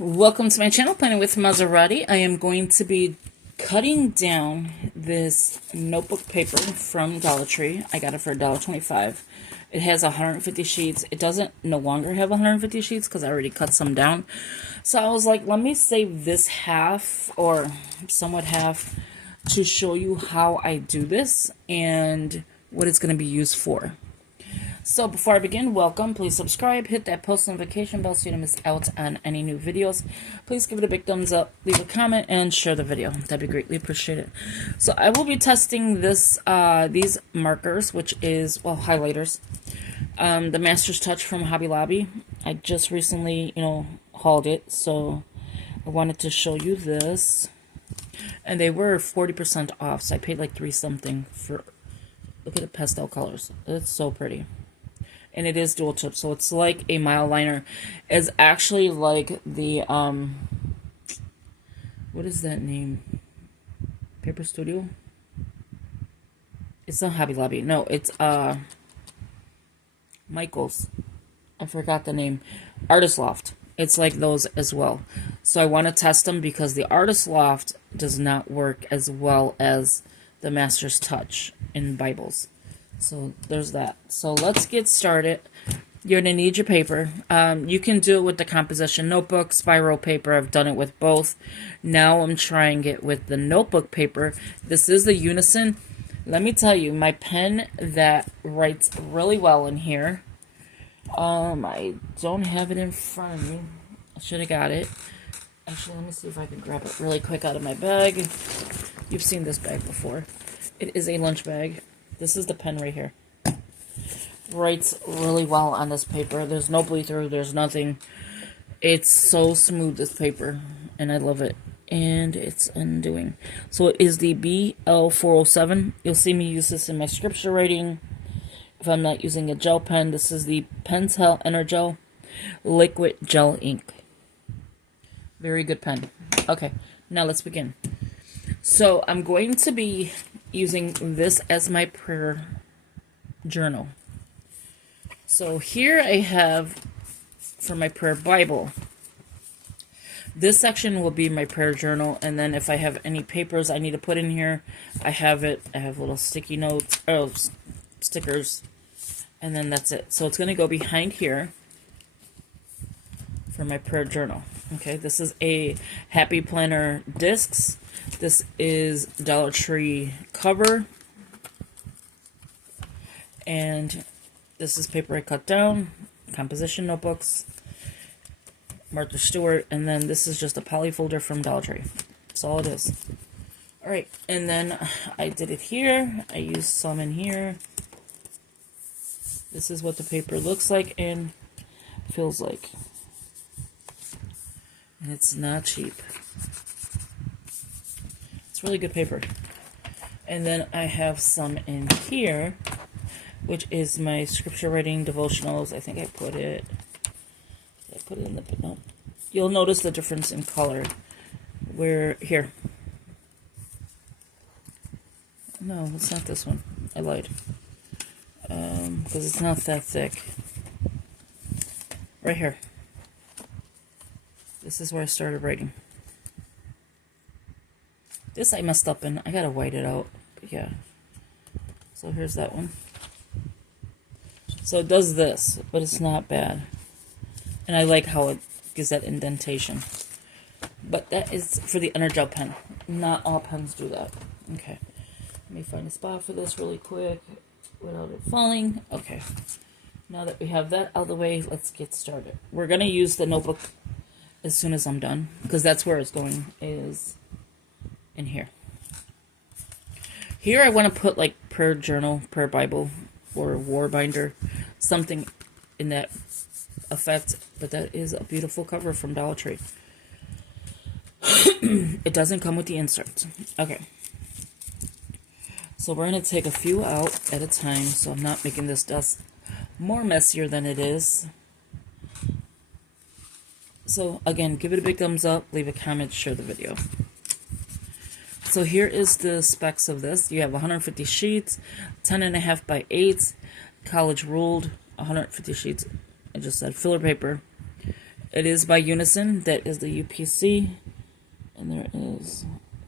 Welcome to my channel, Planning with Maserati. I am going to be cutting down this notebook paper from Dollar Tree. I got it for $1.25. It has 150 sheets. It doesn't no longer have 150 sheets because I already cut some down. So I was like, let me save this half or somewhat half to show you how I do this and what it's going to be used for. So before I begin, welcome. Please subscribe, hit that post notification bell so you don't miss out on any new videos. Please give it a big thumbs up, leave a comment, and share the video. That'd be greatly appreciated. So I will be testing this these markers, which is, well, highlighters. The Master's Touch from Hobby Lobby. I just recently, hauled it, so I wanted to show you this. And they were 40% off, so I paid like $3 something for, look at the pastel colors. It's so pretty. And it is dual tip, so it's like a mile liner. It's actually like the, what is that name? Paper Studio? It's not Hobby Lobby. No, it's, Michaels. I forgot the name. Artist Loft. It's like those as well. So I want to test them because the Artist Loft does not work as well as the Master's Touch in Bibles. So there's that. So let's get started. You're going to need your paper. You can do it with the composition notebook, spiral paper. I've done it with both. Now I'm trying it with the notebook paper. This is the Unison. Let me tell you, my pen that writes really well in here. I don't have it in front of me. I should have got it. Actually, let me see if I can grab it really quick out of my bag. You've seen this bag before. It is a lunch bag. This is the pen right here. Writes really well on this paper. There's no bleed through. There's nothing. It's so smooth, this paper. And I love it. And it's undoing. So it is the BL407. You'll see me use this in my scripture writing. If I'm not using a gel pen, this is the Pentel Energel Liquid Gel Ink. Very good pen. Okay, now let's begin. So I'm going to be using this as my prayer journal. So here I have for my prayer Bible. This section will be my prayer journal, and then if I have any papers I need to put in here, I have it. I have little sticky notes, stickers, and then that's it. So it's going to go behind here for my prayer journal. Okay, this is a Happy Planner discs. This is Dollar Tree cover. And this is paper I cut down, composition notebooks, Martha Stewart, and then this is just a poly folder from Dollar Tree. That's all it is. Alright, and then I did it here. I used some in here. This is what the paper looks like and feels like. And it's not cheap. It's really good paper. And then I have some in here, which is my scripture writing devotionals. I think I put it in the, no. You'll notice the difference in color. Where, here. No, it's not this one. I lied. Because it's not that thick. Right here. This is where I started writing. This I messed up in. I gotta white it out. But yeah. So here's that one. So it does this, but it's not bad. And I like how it gives that indentation. But that is for the Energel pen. Not all pens do that. Okay. Let me find a spot for this really quick without it falling. Okay. Now that we have that out of the way, let's get started. We're going to use the notebook as soon as I'm done, because that's where it's going, is in here. Here I want to put like prayer journal, prayer Bible, or war binder, something in that effect. But that is a beautiful cover from Dollar Tree. It doesn't come with the inserts. Okay. So we're going to take a few out at a time, so I'm not making this dust more messier than it is. So again, give it a big thumbs up, leave a comment, share the video. So here is the specs of this. You have 150 sheets, 10.5 by 8, college ruled, 150 sheets. I just said filler paper, It is by Unison. That is the UPC. And there is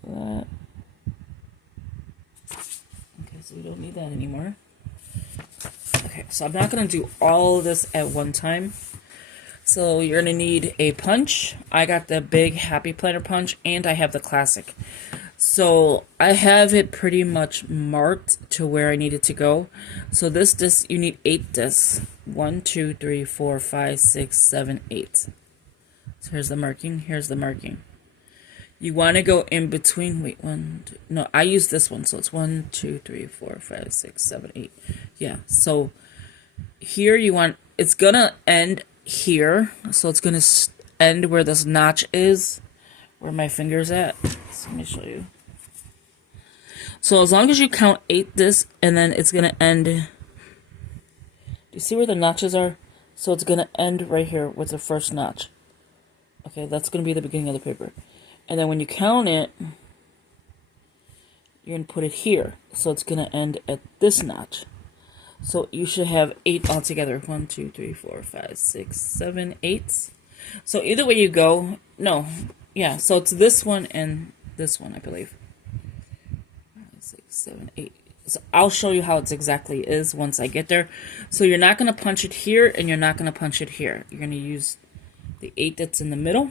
that. Okay, so we don't need that anymore. Okay, so I'm not going to do all of this at one time. So you're going to need a punch. I got the big Happy Planner punch, and I have the classic. So I have it pretty much marked to where I need it to go. So this disc, you need 8 discs. 1, 2, 3, 4, 5, 6, 7, 8. So here's the marking. Here's the marking. You want to go in between. Wait, no, I use this one. So it's 1, 2, 3, 4, 5, 6, 7, 8. Yeah. So here you want, it's going to end here. So it's going to end where this notch is, where my finger's at. So let me show you. So as long as you count 8 discs, and then it's going to end. Do you see where the notches are? So it's going to end right here with the first notch. Okay, that's going to be the beginning of the paper. And then when you count it, you're going to put it here. So it's going to end at this notch. So you should have 8 altogether. 1, 2, 3, 4, 5, 6, 7, 8. So either way you go, no, yeah, so it's this one and this one, I believe. 5, 6, 7, 8. So I'll show you how it exactly is once I get there. So you're not going to punch it here, and you're not going to punch it here. You're going to use the 8 that's in the middle,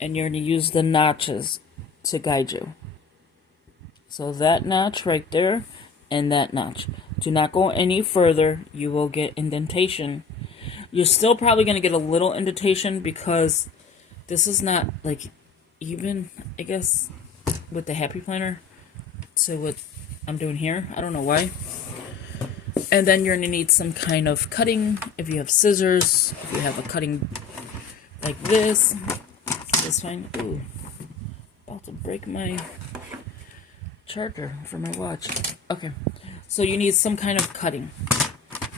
and you're going to use the notches to guide you. So that notch right there, and that notch. Do not go any further. You will get indentation. You're still probably going to get a little indentation because this is not like even, I guess, with the Happy Planner to what I'm doing here. I don't know why. And then you're going to need some kind of cutting. If you have scissors, if you have a cutting like this, it's fine. Ooh, about to break my charger for my watch. Okay, so you need some kind of cutting.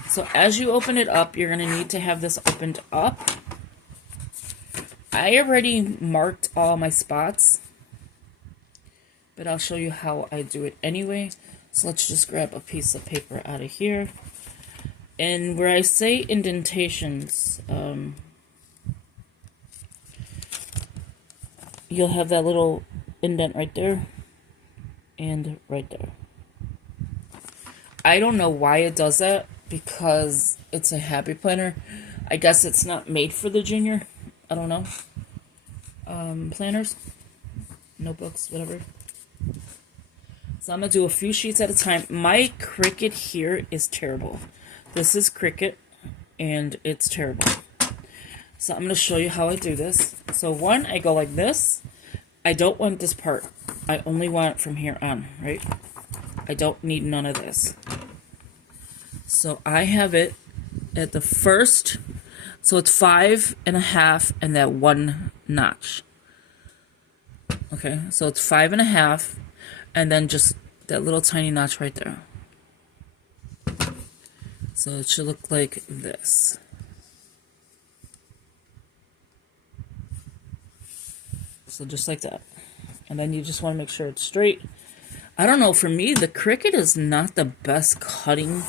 So as you open it up, you're going to need to have this opened up. I already marked all my spots, but I'll show you how I do it anyway. So let's just grab a piece of paper out of here. And where I say indentations, you'll have that little indent right there and right there. I don't know why it does that, because it's a Happy Planner. I guess it's not made for the junior. I don't know. Planners, notebooks, whatever. So I'm going to do a few sheets at a time. My Cricut here is terrible. This is Cricut, and it's terrible. So I'm going to show you how I do this. So one, I go like this. I don't want this part. I only want it from here on, right? I don't need none of this. So I have it at the first, so it's 5.5 and that one notch. Okay, so it's 5.5 and then just that little tiny notch right there. So it should look like this. So just like that. And then you just want to make sure it's straight. I don't know, for me, the Cricut is not the best cutting,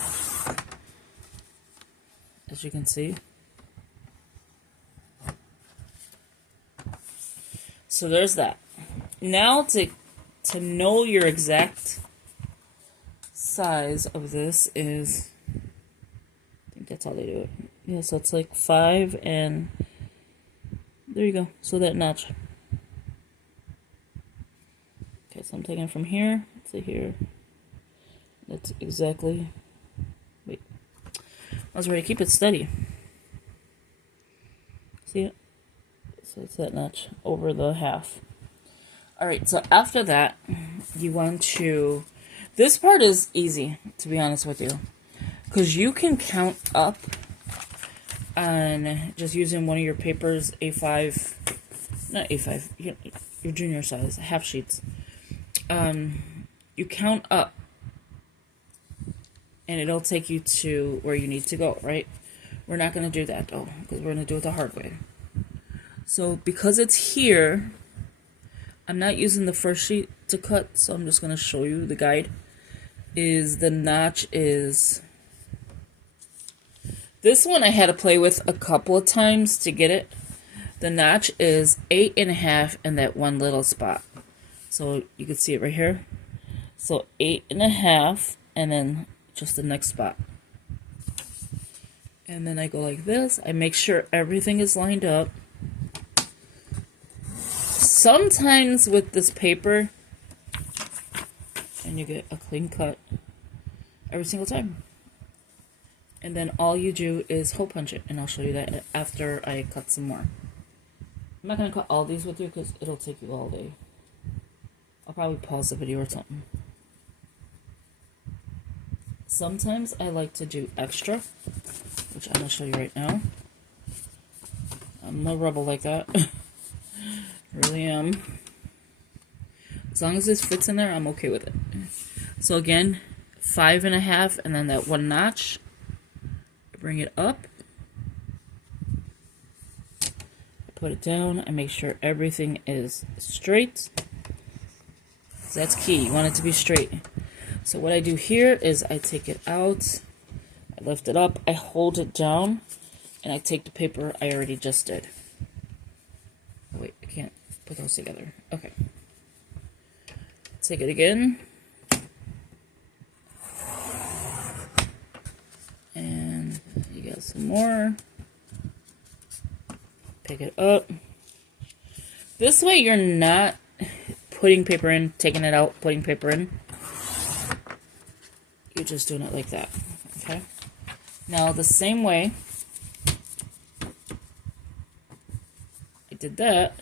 as you can see. So there's that. Now to know your exact size of this is, I think that's how they do it. Yeah, so it's like 5 and there you go. So that notch. Okay, so I'm taking it from here to here. That's exactly, wait, I was ready to keep it steady. See it? So it's that notch over the half. Alright, so after that, you want to, this part is easy, to be honest with you, because you can count up on just using one of your papers, A5, not A5, your junior size, half sheets. You count up, and it'll take you to where you need to go, right? We're not going to do that, though, because we're going to do it the hard way. So, because it's here, I'm not using the first sheet to cut, so I'm just going to show you the guide. Is the notch is... This one I had to play with a couple of times to get it, The notch is 8.5 in that one little spot. So you can see it right here. So 8.5, and then just the next spot. And then I go like this. I make sure everything is lined up. Sometimes with this paper, and you get a clean cut every single time. And then all you do is hole punch it, and I'll show you that after I cut some more. I'm not going to cut all these with you because it'll take you all day. I'll probably pause the video or something. Sometimes I like to do extra, which I'm going to show you right now. I'm no rebel like that. Really am. As long as this fits in there, I'm okay with it. So again, 5.5, and then that one notch. Bring it up. Put it down. I make sure everything is straight. So that's key. You want it to be straight. So what I do here is I take it out. I lift it up. I hold it down. And I take the paper I already just did. Oh, wait, I can't put those together. Okay. Take it again. And you got some more. Pick it up. This way you're not putting paper in, taking it out, putting paper in. You're just doing it like that. Okay? Now the same way I did that.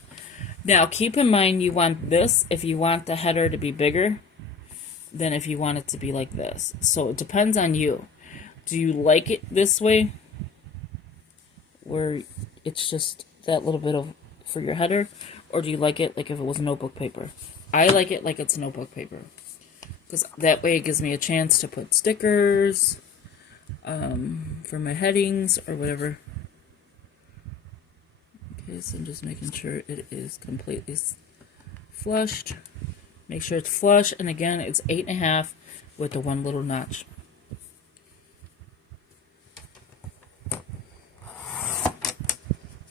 Now keep in mind you want this if you want the header to be bigger than if you want it to be like this. So it depends on you. Do you like it this way, where it's just that little bit of for your header, or do you like it like if it was notebook paper? I like it like it's notebook paper, because that way it gives me a chance to put stickers for my headings or whatever. Okay, so I'm just making sure it is completely flushed. Make sure it's flush, and again, it's 8.5 with the one little notch.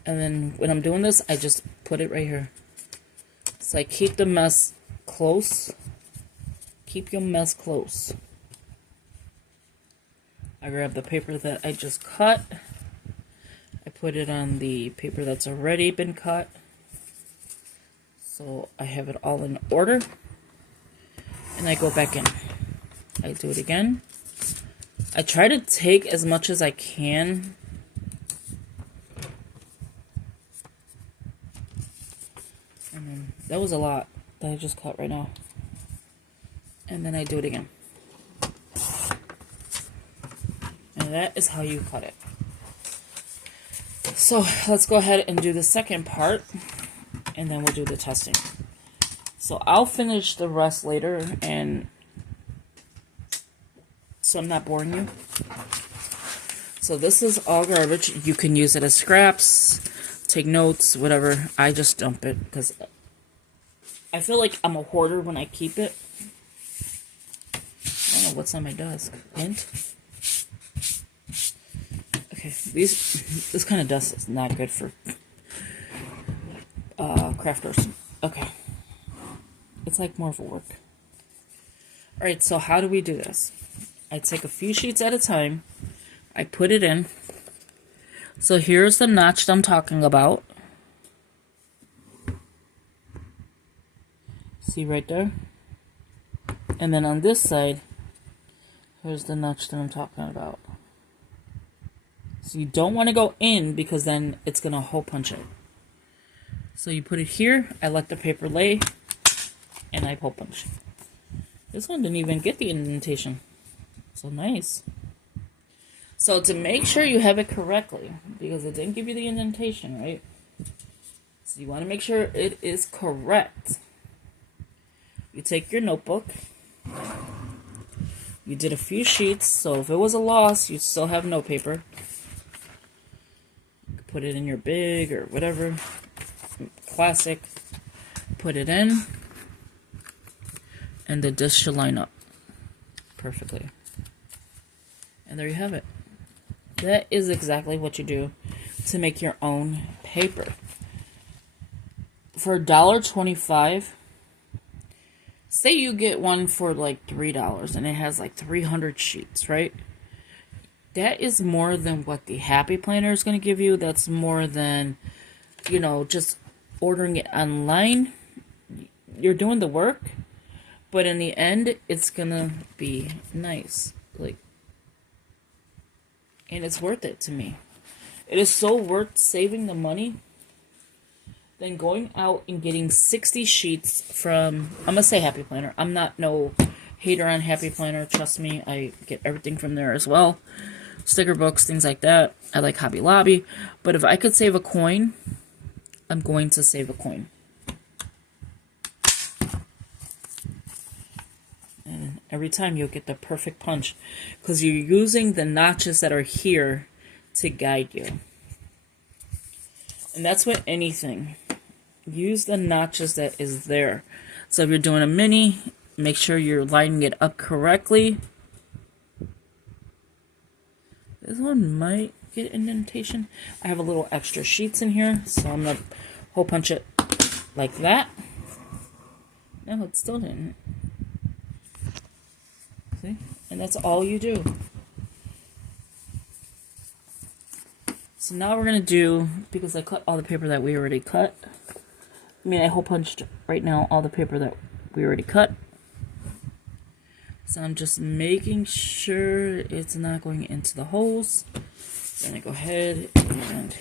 And then when I'm doing this, I just put it right here. So I keep the mess close. Keep your mess close. I grab the paper that I just cut. I put it on the paper that's already been cut. So I have it all in order. And I go back in. I do it again. I try to take as much as I can. And then that was a lot that I just cut right now. And then I do it again. And that is how you cut it. So let's go ahead and do the second part, and then we'll do the testing. So I'll finish the rest later, and so I'm not boring you. So this is all garbage. You can use it as scraps, take notes, whatever. I just dump it because I feel like I'm a hoarder when I keep it. I don't know what's on my desk. Hint? Okay, this kind of dust is not good for crafters. Okay. It's like more of a work. Alright, so how do we do this? I take a few sheets at a time. I put it in. So here's the notch that I'm talking about. See right there? And then on this side, here's the notch that I'm talking about. So you don't want to go in because then it's going to hole punch it. So you put it here, I let the paper lay, and I hole punch. This one didn't even get the indentation. So nice. So to make sure you have it correctly, because it didn't give you the indentation, right? So you want to make sure it is correct. You take your notebook. You did a few sheets, so if it was a loss, you still have note paper. Put it in your big or whatever, classic. Put it in, and the disc should line up perfectly. And there you have it. That is exactly what you do to make your own paper. for $1.25, say you get one for like $3 and it has like 300 sheets, right? That is more than what the Happy Planner is going to give you. That's more than, you know, just ordering it online. You're doing the work, but in the end, it's going to be nice. Like, and it's worth it to me. It is so worth saving the money than going out and getting 60 sheets from, I'm going to say Happy Planner. I'm not no hater on Happy Planner. Trust me, I get everything from there as well. Sticker books, things like that. I like Hobby Lobby. But if I could save a coin, I'm going to save a coin. And every time you'll get the perfect punch, because you're using the notches that are here to guide you. And that's with anything. Use the notches that is there. So if you're doing a mini, make sure you're lining it up correctly. This one might get indentation. I have a little extra sheets in here, so I'm going to hole punch it like that. No, it still didn't. See? And that's all you do. So now we're going to do, because I cut all the paper that we already cut. I mean, I hole punched right now all the paper that we already cut. So I'm just making sure it's not going into the holes. Then I go ahead and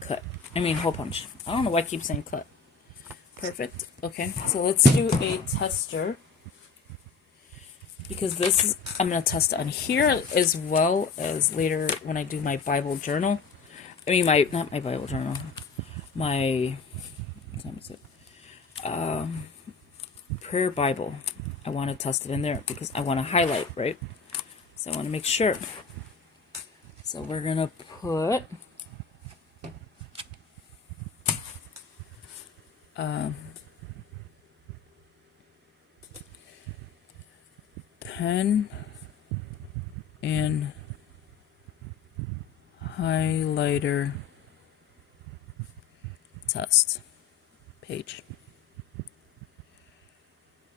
cut. I mean, hole punch. I don't know why I keep saying cut. Perfect. Okay, so let's do a tester. Because this is, I'm going to test on here as well as later when I do my Bible journal. I mean, not my Bible journal. My, what time is it? Prayer Bible. I want to test it in there because I want to highlight, right? So I want to make sure. So we're going to put pen and highlighter test page.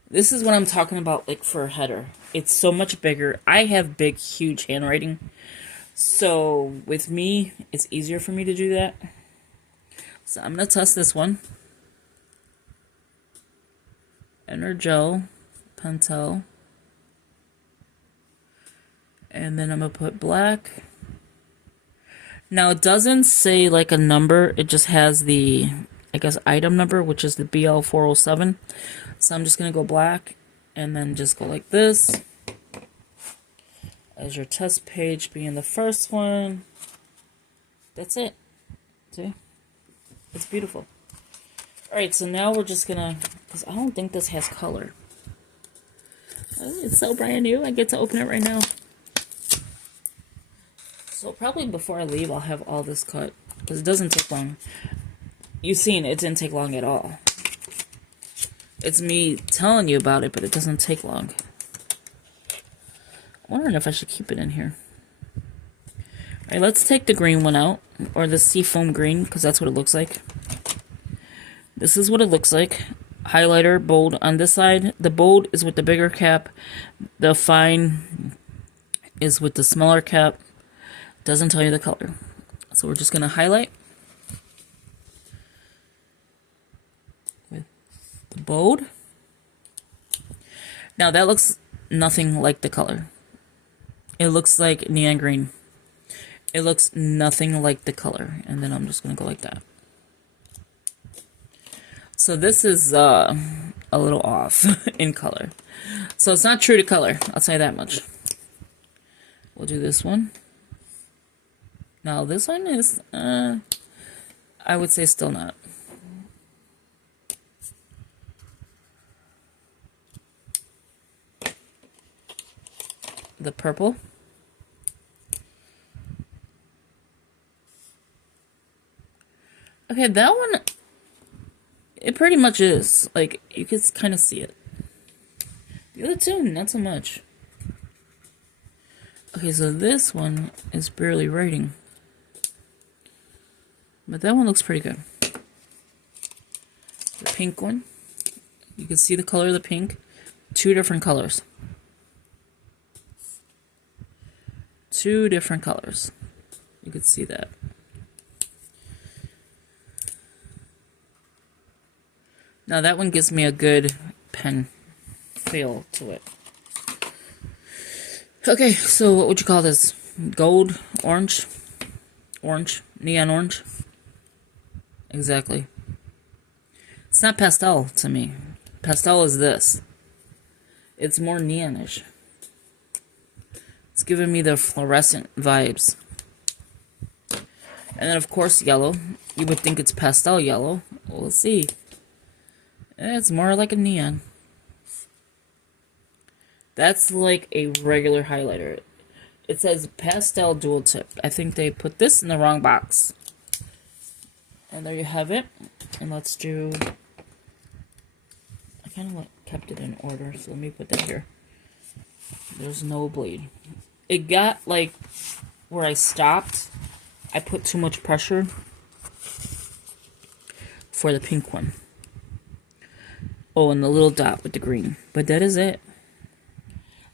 This is what I'm talking about, like, for a header. It's so much bigger. I have big, huge handwriting. So, with me, it's easier for me to do that. So, I'm going to test this one. Energel, Pentel. And then I'm going to put black. Now, it doesn't say, like, a number. It just has the, I guess, item number, which is the BL407. So I'm just going to go black and then just go like this. As your test page being the first one. That's it. See? It's beautiful. Alright, so now we're just going to, because I don't think this has color. It's so brand new. I get to open it right now. So probably before I leave, I'll have all this cut. Because it doesn't take long. You've seen it didn't take long at all. It's me telling you about it, but it doesn't take long. I'm wondering if I should keep it in here. Alright, let's take the green one out. Or the seafoam green, because that's what it looks like. This is what it looks like. Highlighter, bold on this side. The bold is with the bigger cap. The fine is with the smaller cap. Doesn't tell you the color. So we're just going to highlight. Bold. Now that looks nothing like the color. It looks like neon green. It looks nothing like the color. And then I'm just going to go like that. So this is a little off in color. So it's not true to color. I'll tell you that much. We'll do this one. Now this one is, I would say still not. The purple. Okay, that one, it pretty much is. Like, you can kind of see it. The other two, not so much. Okay, so this one is barely writing. But that one looks pretty good. The pink one. You can see the color of the pink. 2 different colors. 2 different colors. You can see that. Now that one gives me a good pen feel to it. Okay, so what would you call this? Gold? Orange? Orange? Neon orange? Exactly. It's not pastel to me. Pastel is this. It's more neonish. It's giving me the fluorescent vibes. And then, of course, yellow. You would think it's pastel yellow. We'll see. It's more like a neon. That's like a regular highlighter. It says pastel dual tip. I think they put this in the wrong box. And there you have it. And let's do... I kind of kept it in order, so let me put that here. There's no bleed. It got, like, where I stopped. I put too much pressure for the pink one. Oh, and the little dot with the green. But that is it.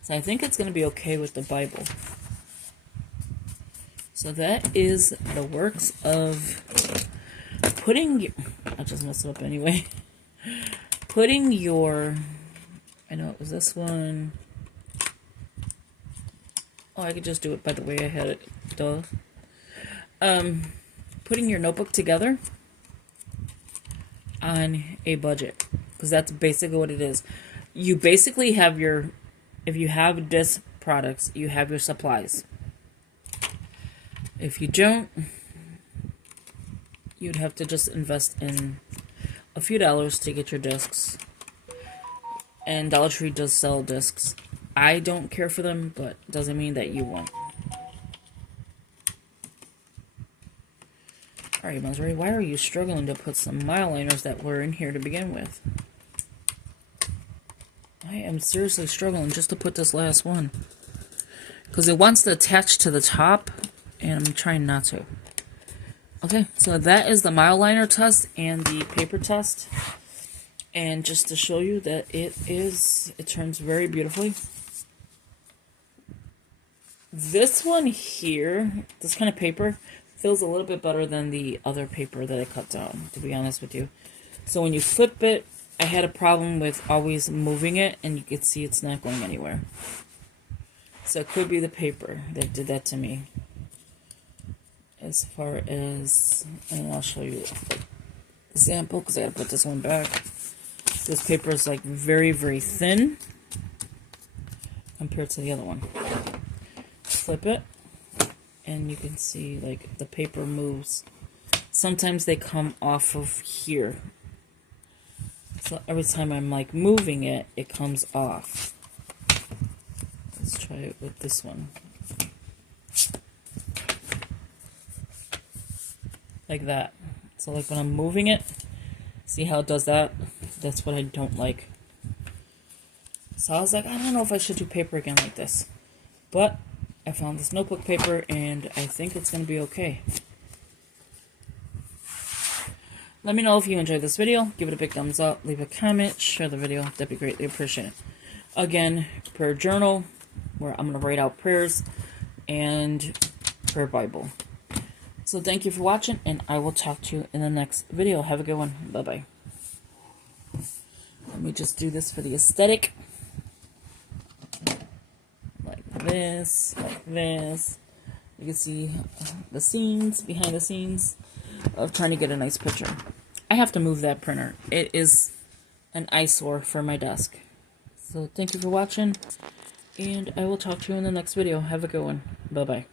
So I think it's going to be okay with the Bible. So that is the works of putting... I just messed it up anyway. Putting your... I know it was this one. Oh, I could just do it by the way I had it. Duh. Putting your notebook together on a budget. Because that's basically what it is. You basically have your... If you have disc products, you have your supplies. If you don't, you'd have to just invest in a few dollars to get your discs. And Dollar Tree does sell discs. I don't care for them, but it doesn't mean that you won't. Alright, Mesri, why are you struggling to put some mile liners that were in here to begin with? I am seriously struggling just to put this last one. Because it wants to attach to the top, and I'm trying not to. Okay, so that is the mile liner test and the paper test. And just to show you that it turns very beautifully. This one here, this kind of paper, feels a little bit better than the other paper that I cut down, to be honest with you. So when you flip it, I had a problem with always moving it, and you can see it's not going anywhere. So it could be the paper that did that to me. As far as, and I'll show you an example, because I gotta put this one back. This paper is like very, very thin compared to the other one. Flip it, and you can see like the paper moves. Sometimes they come off of here. So every time I'm like moving it, it comes off. Let's try it with this one. Like that. So like when I'm moving it, see how it does that? That's what I don't like. So I was like, I don't know if I should do paper again like this. But I found this notebook paper and I think it's going to be okay. Let me know if you enjoyed this video. Give it a big thumbs up. Leave a comment. Share the video. That'd be greatly appreciated. Again, prayer journal, where I'm going to write out prayers, and prayer Bible. So thank you for watching, and I will talk to you in the next video. Have a good one. Bye-bye. Let me just do this for the aesthetic. Like this, like this. You can see the scenes, behind the scenes of trying to get a nice picture. I have to move that printer. It is an eyesore for my desk. So thank you for watching, and I will talk to you in the next video. Have a good one. Bye-bye.